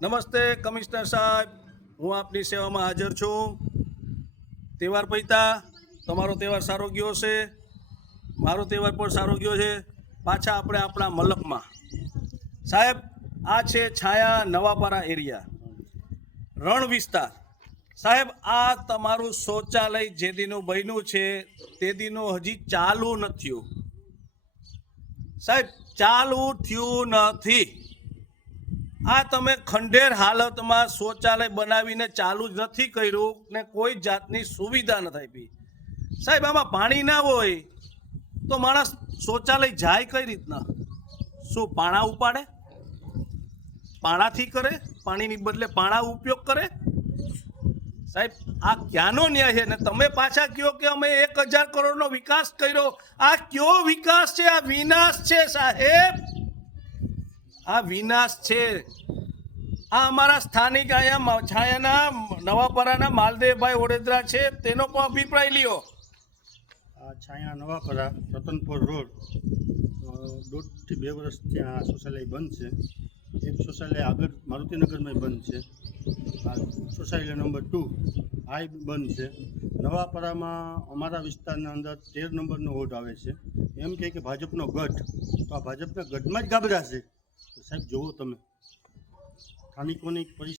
નમસ્તે કમિશનર સાહેબ, હું આપની સેવામાં હાજર છું। તહેવાર પૈતા તમારો તહેવાર સારો ગયો છે, મારો તહેવાર પણ સારો ગયો છે। પાછા આપણે આપણા મલકમાં સાહેબ, આ છે છાયા નવાપારા એરિયા, રણ વિસ્તાર। સાહેબ, આ તમારું શૌચાલય જે દીનું બન્યું છે તે દીનું હજી ચાલુ નથી થયું। સાહેબ, ચાલુ થયું નથી। આ તમે ખંડેર હાલતમાં શૌચાલય બનાવીને ચાલુ જ નથી કર્યું ને કોઈ જાતની સુવિધા નથી આપી। સાહેબ, આમાં પાણી ના હોય તો માણસ શૌચાલય જાય કઈ રીતના? શું પાણા ઉપાડે? પાણાથી કરે? પાણીની બદલે પાણા ઉપયોગ કરે? સાહેબ, આ ક્યાંનો ન્યાય છે? ને તમે પાછા કહો કે અમે 1000 કરોડનો વિકાસ કર્યો। આ કયો વિકાસ છે? આ વિનાશ છે સાહેબ, આ વિનાશ છે। આ અમારા સ્થાનિક અહીંયા છાયાના નવાપરાના માલદેવભાઈ ઓડેદરા છે, તેનો પણ અભિપ્રાય લ્યો। આ છાયા નવાપરા રતનપુર રોડ 1.5 થી 2 વર્ષથી આ શૌચાલય બંધ છે। એક શૌચાલય આગળ મારુતિનગરમાં બંધ છે, આ શૌચાલય નંબર 2 આ બંધ છે। નવાપરામાં અમારા વિસ્તારના અંદર 13 નંબરનો વોર્ડ આવે છે। એમ કે ભાજપનો ગઢ, તો આ ભાજપના ગઢમાં જ ગાબડા છે। તો સાહેબ, જુઓ તમે સ્થાનિકોની